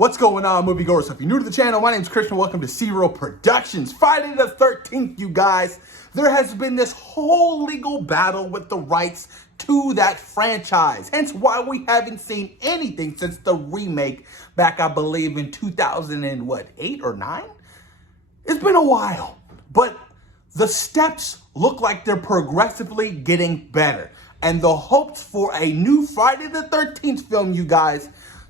What's going on, moviegoers? So if you're new to the channel, my name's Christian. Welcome to Zero Productions. Friday the 13th, you guys. There has been this whole legal battle with the rights to that franchise. Hence why we haven't seen anything since the remake back, I believe, in 2008 or 9? It's been a while. But the steps look like they're progressively getting better. And the hopes for a new Friday the 13th film, you guys,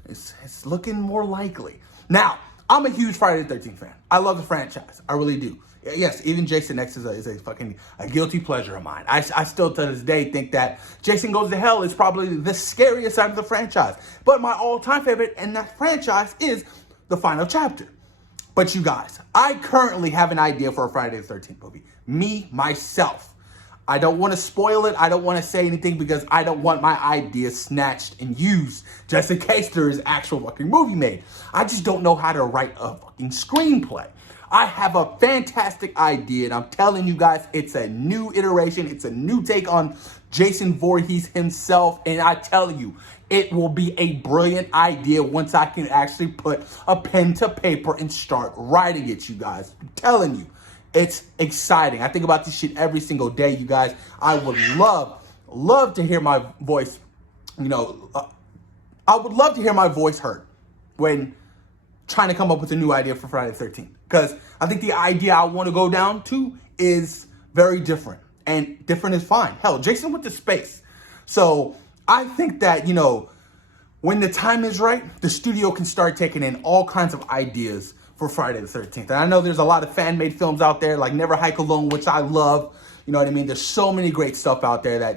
it's looking more likely. Now, I'm a huge Friday the 13th fan. I love the franchise. I really do. Yes, even Jason X is a fucking guilty pleasure of mine. I still to this day think that Jason Goes to Hell is probably the scariest side of the franchise. But my all-time favorite in that franchise is the final chapter. But you guys, I currently have an idea for a Friday the 13th movie. Me, myself. I don't want to spoil it. I don't want to say anything because I don't want my idea snatched and used just in case there is actual fucking movie made. I just don't know how to write a fucking screenplay. I have a fantastic idea, and I'm telling you guys, it's a new iteration. It's a new take on Jason Voorhees himself, and I tell you, it will be a brilliant idea once I can actually put a pen to paper and start writing it, you guys. I'm telling you. It's exciting. I think about this shit every single day, you guys. I would love to hear my voice, I would love to hear my voice heard when trying to come up with a new idea for Friday the 13th. Because I think the idea I want to go down to is very different. And different is fine. Hell, Jason went to space. So I think that, when the time is right, the studio can start taking in all kinds of ideas for Friday the 13th. And I know there's a lot of fan-made films out there like Never Hike Alone, which I love. You know what I mean? There's so many great stuff out there that,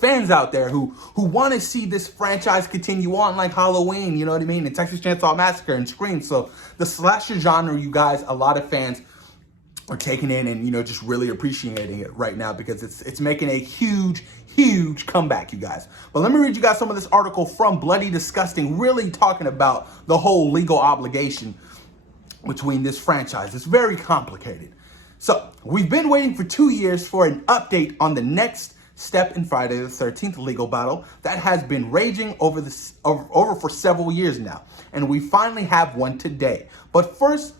fans out there who want to see this franchise continue on, like Halloween, you know what I mean? And Texas Chainsaw Massacre and Scream. So the slasher genre, you guys, a lot of fans are taking in and, just really appreciating it right now because it's making a huge comeback, you guys. But let me read you guys some of this article from Bloody Disgusting, really talking about the whole legal obligation between this franchise. It's very complicated. So we've been waiting for 2 years for an update on the next step in Friday the 13th legal battle that has been raging over for several years now. And we finally have one today. But first,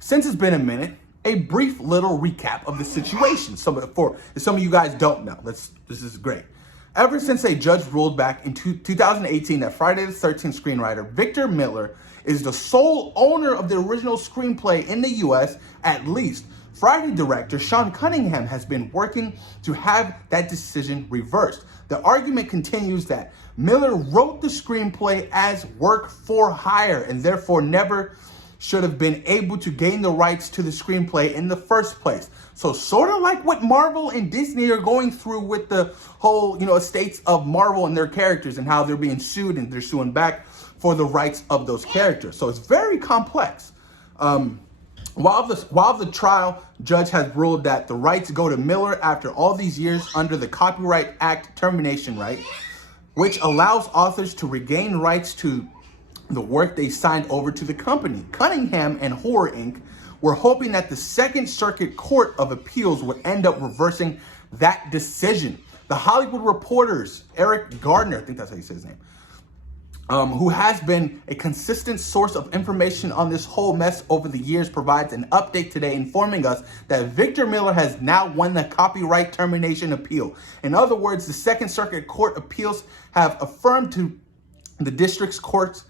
since it's been a minute, a brief little recap of the situation. For some of you guys don't know, this is great. Ever since a judge ruled back in 2018 that Friday the 13th screenwriter Victor Miller is the sole owner of the original screenplay in the US, at least, Friday director Sean Cunningham has been working to have that decision reversed. The argument continues that Miller wrote the screenplay as work for hire and therefore never should have been able to gain the rights to the screenplay in the first place. So sort of like what Marvel and Disney are going through with the whole, estates of Marvel and their characters and how they're being sued and they're suing back for the rights of those characters. So it's very complex. While the trial judge has ruled that the rights go to Miller after all these years under the Copyright Act termination right, which allows authors to regain rights to the work they signed over to the company. Cunningham and Horror Inc. were hoping that the Second Circuit Court of Appeals would end up reversing that decision. The Hollywood Reporter's Eric Gardner, I think that's how you say his name, who has been a consistent source of information on this whole mess over the years, provides an update today informing us that Victor Miller has now won the copyright termination appeal. In other words, the Second Circuit Court Appeals have affirmed to the district's court's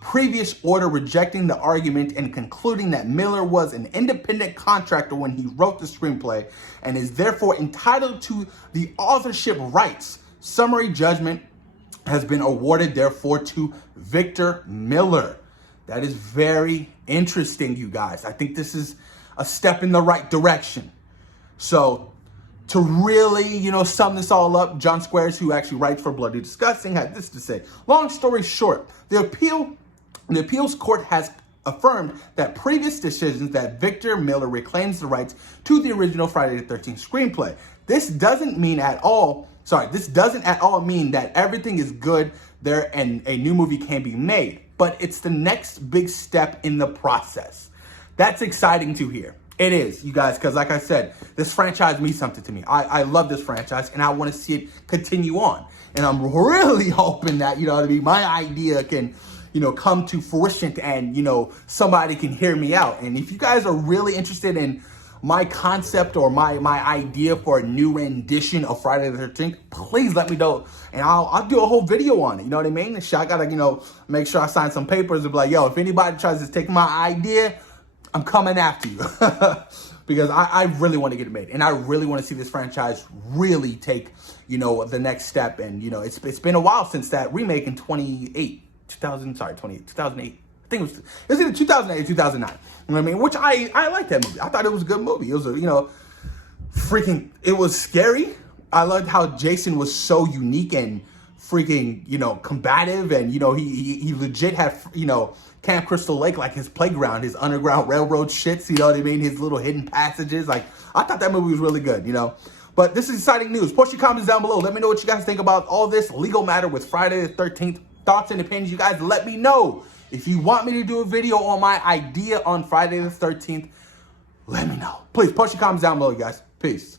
previous order rejecting the argument and concluding that Miller was an independent contractor when he wrote the screenplay and is therefore entitled to the authorship rights. Summary judgment has been awarded, therefore, to Victor Miller. That is very interesting, you guys. I think this is a step in the right direction. So to really, sum this all up, John Squares, who actually writes for Bloody Disgusting, had this to say. Long story short, the appeals court has affirmed that previous decisions that Victor Miller reclaims the rights to the original Friday the 13th screenplay. This doesn't at all mean that everything is good there and a new movie can be made, but it's the next big step in the process. That's exciting to hear. It is, you guys, because like I said, this franchise means something to me. I love this franchise, and I want to see it continue on. And I'm really hoping that, my idea can, come to fruition and, somebody can hear me out. And if you guys are really interested in my concept or my idea for a new rendition of Friday the 13th, please let me know. And I'll do a whole video on it. You know what I mean? I gotta, make sure I sign some papers and be like, yo, if anybody tries to take my idea, I'm coming after you. Because I really want to get it made. And I really want to see this franchise really take, the next step. And, it's been a while since that remake in 2008. I think it was either 2008 or 2009. You know what I mean? Which I liked that movie. I thought it was a good movie. It was, it was scary. I loved how Jason was so unique and freaking, combative. And, he legit had, Camp Crystal Lake, like his playground, his Underground Railroad shits, you know what I mean? His little hidden passages. Like, I thought that movie was really good, But this is exciting news. Post your comments down below. Let me know what you guys think about all this legal matter with Friday the 13th. Thoughts and opinions, you guys let me know. If you want me to do a video on my idea on Friday the 13th, let me know. Please post your comments down below, you guys. Peace.